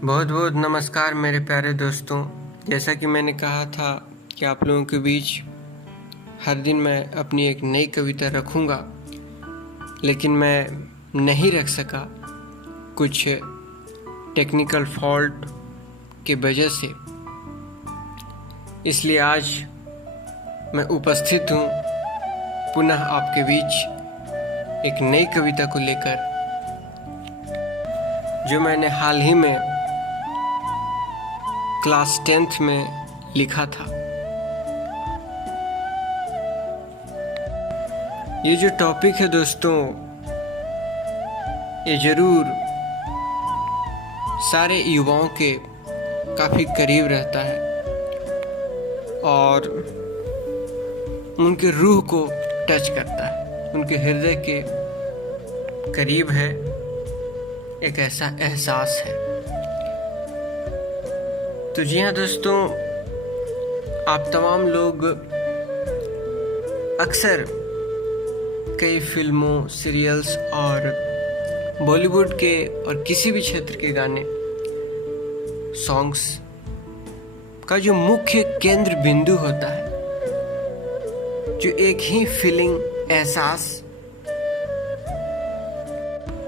बहुत बहुत नमस्कार मेरे प्यारे दोस्तों। जैसा कि मैंने कहा था कि आप लोगों के बीच हर दिन मैं अपनी एक नई कविता रखूँगा, लेकिन मैं नहीं रख सका कुछ टेक्निकल फॉल्ट के वजह से। इसलिए आज मैं उपस्थित हूँ पुनः आपके बीच एक नई कविता को लेकर, जो मैंने हाल ही में क्लास 10th में लिखा था। ये जो टॉपिक है दोस्तों, ये जरूर सारे युवाओं के काफ़ी करीब रहता है और उनके रूह को टच करता है, उनके हृदय के करीब है। एक ऐसा एहसास है। तो जी हाँ दोस्तों, आप तमाम लोग अक्सर कई फिल्मों, सीरियल्स और बॉलीवुड के और किसी भी क्षेत्र के गाने, सॉन्ग्स का जो मुख्य केंद्र बिंदु होता है, जो एक ही फीलिंग, एहसास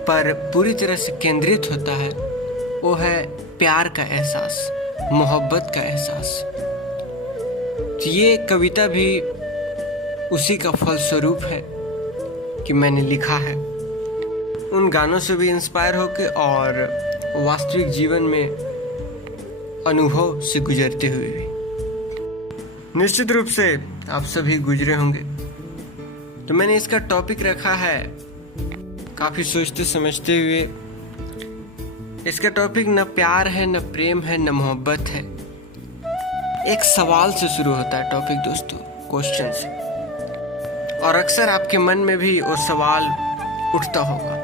पर पूरी तरह से केंद्रित होता है, वो है प्यार का एहसास, मोहब्बत का एहसास। तो ये कविता भी उसी का फलस्वरूप है कि मैंने लिखा है, उन गानों से भी इंस्पायर होकर और वास्तविक जीवन में अनुभव से गुजरते हुए भी। निश्चित रूप से आप सभी गुजरे होंगे। तो मैंने इसका टॉपिक रखा है काफ़ी सोचते समझते हुए। इसका टॉपिक न प्यार है, न प्रेम है, न मोहब्बत है। एक सवाल से शुरू होता है टॉपिक दोस्तों, क्वेश्चन से। और अक्सर आपके मन में भी वो सवाल उठता होगा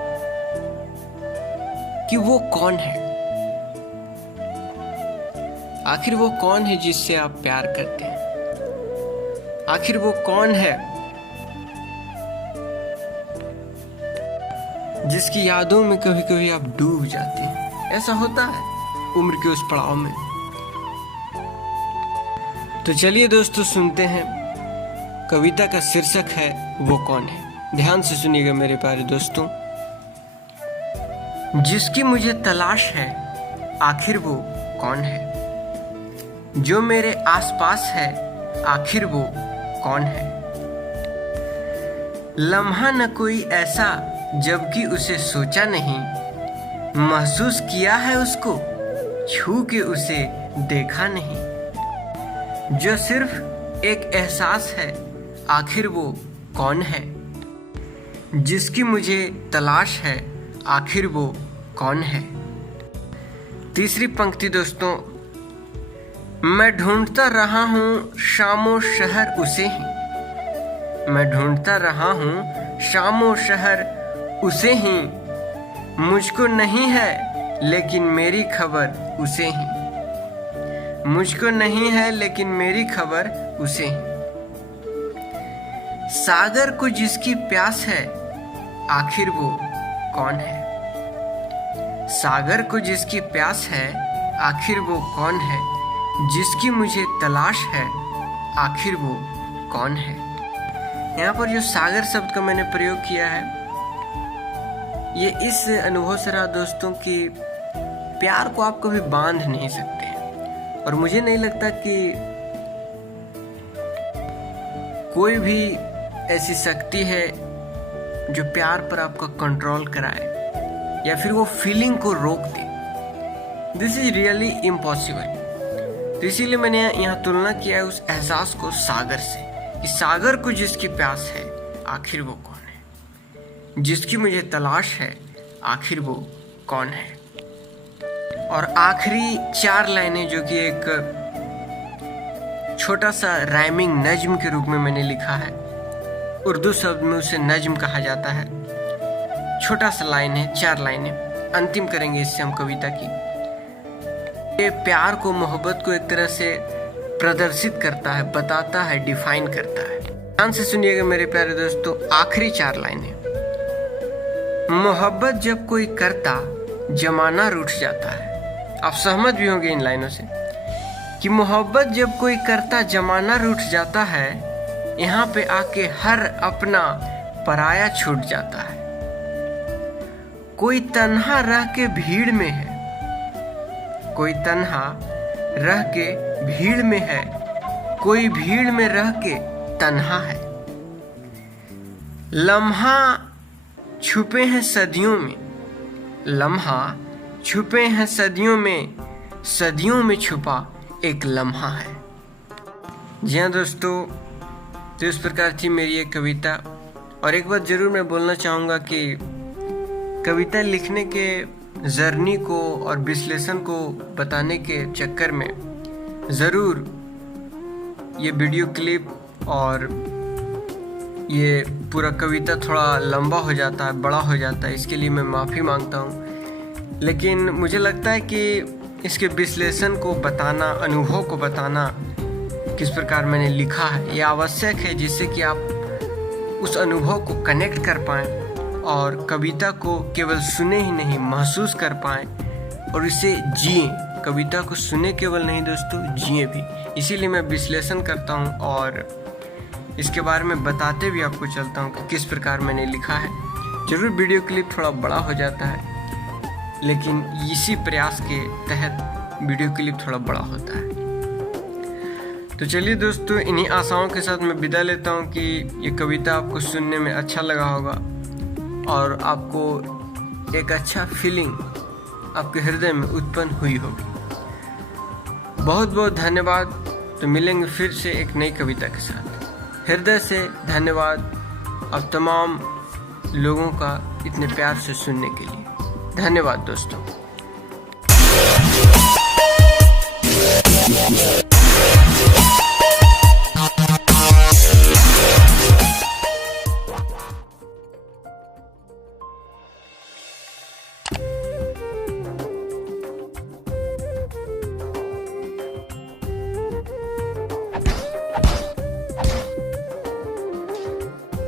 कि वो कौन है, आखिर वो कौन है जिससे आप प्यार करते हैं, आखिर वो कौन है जिसकी यादों में कभी कभी आप डूब जाते हैं। ऐसा होता है उम्र के उस पड़ाव में। तो चलिए दोस्तों सुनते हैं। कविता का शीर्षक है वो कौन है। ध्यान से सुनिएगा मेरे प्यारे दोस्तों। जिसकी मुझे तलाश है, आखिर वो कौन है, जो मेरे आसपास है, आखिर वो कौन है। लम्हा न कोई ऐसा जबकि उसे सोचा नहीं, महसूस किया है उसको, छू के उसे देखा नहीं। जो सिर्फ एक एहसास है, आखिर वो कौन है। जिसकी मुझे तलाश है, आखिर वो कौन है। तीसरी पंक्ति दोस्तों, मैं ढूंढता रहा हूँ शामो शहर उसे ही, मैं ढूंढता रहा हूँ शामो शहर उसे ही। मुझको नहीं है लेकिन मेरी खबर उसे ही, मुझको नहीं है लेकिन मेरी खबर उसे ही। सागर को जिसकी प्यास है, आखिर वो कौन है। सागर को जिसकी प्यास है, आखिर वो कौन है। जिसकी मुझे तलाश है, आखिर वो कौन है। यहाँ पर जो सागर शब्द का मैंने प्रयोग किया है, ये इस अनुभव से रहा दोस्तों कि प्यार को आप कभी बांध नहीं सकते हैं। और मुझे नहीं लगता कि कोई भी ऐसी शक्ति है जो प्यार पर आपका कंट्रोल कराए या फिर वो फीलिंग को रोक दे। This is really impossible. तो इसीलिए मैंने यहाँ तुलना किया है उस एहसास को सागर से, कि सागर को जिसकी प्यास है, आखिर वो कौन है। जिसकी मुझे तलाश है, आखिर वो कौन है। और आखिरी 4 लाइनें जो कि एक छोटा सा राइमिंग नज्म के रूप में मैंने लिखा है। उर्दू शब्द में उसे नज्म कहा जाता है। छोटा सा लाइन है, 4 लाइनें। अंतिम करेंगे इससे हम कविता की। ये प्यार को, मोहब्बत को एक तरह से प्रदर्शित करता है, बताता है, डिफाइन करता है। ध्यान से सुनिएगा मेरे प्यारे दोस्तों। आखिरी 4 लाइनें। मोहब्बत जब कोई करता, जमाना रूठ जाता है। आप सहमत भी होंगे इन लाइनों से कि मोहब्बत जब कोई करता जमाना रूठ जाता है, यहाँ पे आके हर अपना पराया छूट जाता है। कोई तन्हा रह के भीड़ में है, कोई तन्हा रह के भीड़ में है, कोई भीड़ में रह के तन्हा है। लम्हा छुपे हैं सदियों में, लम्हा छुपे हैं सदियों में छुपा एक लम्हा है। जी हाँ दोस्तों, तो इस प्रकार थी मेरी एक कविता। और एक बात ज़रूर मैं बोलना चाहूँगा कि कविता लिखने के जर्नी को और विश्लेषण को बताने के चक्कर में ज़रूर ये वीडियो क्लिप और ये पूरा कविता थोड़ा लंबा हो जाता है, बड़ा हो जाता है। इसके लिए मैं माफ़ी मांगता हूँ। लेकिन मुझे लगता है कि इसके विश्लेषण को बताना, अनुभव को बताना, किस प्रकार मैंने लिखा है, ये आवश्यक है, जिससे कि आप उस अनुभव को कनेक्ट कर पाएँ और कविता को केवल सुने ही नहीं, महसूस कर पाएँ और इसे जिए। कविता को सुने केवल नहीं दोस्तों, जिए भी। इसीलिए मैं विश्लेषण करता हूँ और इसके बारे में बताते भी आपको चलता हूँ कि किस प्रकार मैंने लिखा है। जरूर वीडियो क्लिप थोड़ा बड़ा हो जाता है, लेकिन इसी प्रयास के तहत वीडियो क्लिप थोड़ा बड़ा होता है। तो चलिए दोस्तों, इन्हीं आशाओं के साथ मैं विदा लेता हूँ कि ये कविता आपको सुनने में अच्छा लगा होगा और आपको एक अच्छा फीलिंग आपके हृदय में उत्पन्न हुई होगी। बहुत बहुत धन्यवाद। तो मिलेंगे फिर से एक नई कविता के साथ। हृदय से धन्यवाद आप तमाम लोगों का इतने प्यार से सुनने के लिए। धन्यवाद दोस्तों।